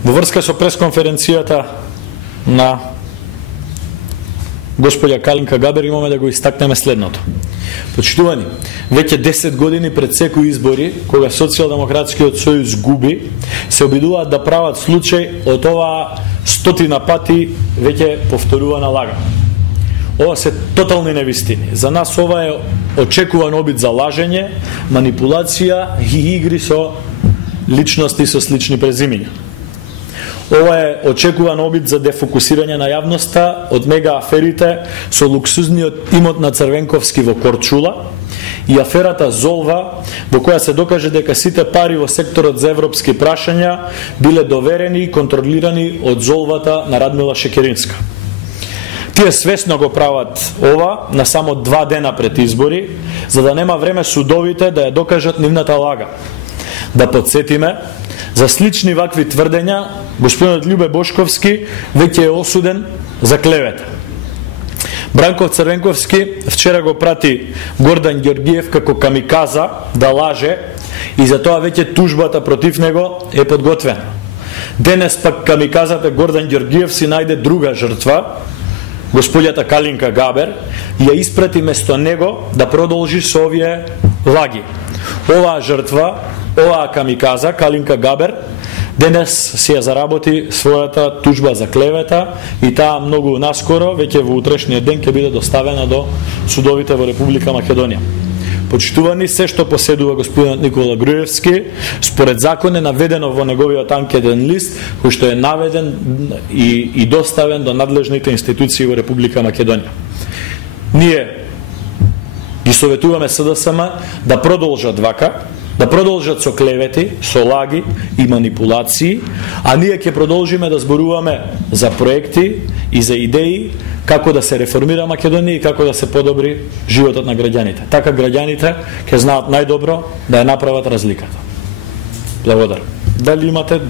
Во врска со пресконференцијата на господја Калинка Габер имаме да го истакнеме следното. Почитувани, веќе 10 години пред секои избори, кога Социјалдемократскиот сојуз губи, се обидуваат да прават случај од оваа 100 пати веќе повторувана лага. Ова се тотални невистини. За нас ова е очекуван обид за лажење, манипулација и игри со личности со слични презимиња. Ова е очекуван обид за дефокусирање на јавноста од мега аферите со луксузниот имот на Црвенковски во Корчула и аферата Золва, во која се докаже дека сите пари во секторот за европски прашања биле доверени и контролирани од Золвата на Радмила Шекеринска. Тие свесно го прават ова на само 2 дена пред избори, за да нема време судовите да ја докажат нивната лага. Да подсетиме, за слични вакви тврдења, господинот Љубе Бошковски веќе е осуден за клевета. Бранков Црвенковски вчера го прати Гордан Ѓорѓиев како камиказа да лаже и за тоа веќе тужбата против него е подготвена. Денес пак камиказата Гордан Ѓорѓиев си најде друга жртва, господјата Калинка Габер, и ја испрати место него да продолжи со овие лаги. Оваа жртва, оваа камиказа, Калинка Габер, денес си ја заработи својата тужба за клевета и таа многу наскоро, веќе во утрешниот ден, ќе биде доставена до судовите во Република Македонија. Почитувани, се што поседува господинот Никола Груевски, според закон е наведено во неговиот анкетен лист, кој што е наведен и доставен до надлежните институции во Република Македонија. Ние ги советуваме СДСМ да продолжат вака, да продолжат со клевети, со лаги и манипулации, а ние ќе продолжиме да зборуваме за проекти и за идеи како да се реформира Македонија и како да се подобри животот на граѓаните. Така граѓаните ќе знаат најдобро да ја направат разликата. Благодарам. Дали имате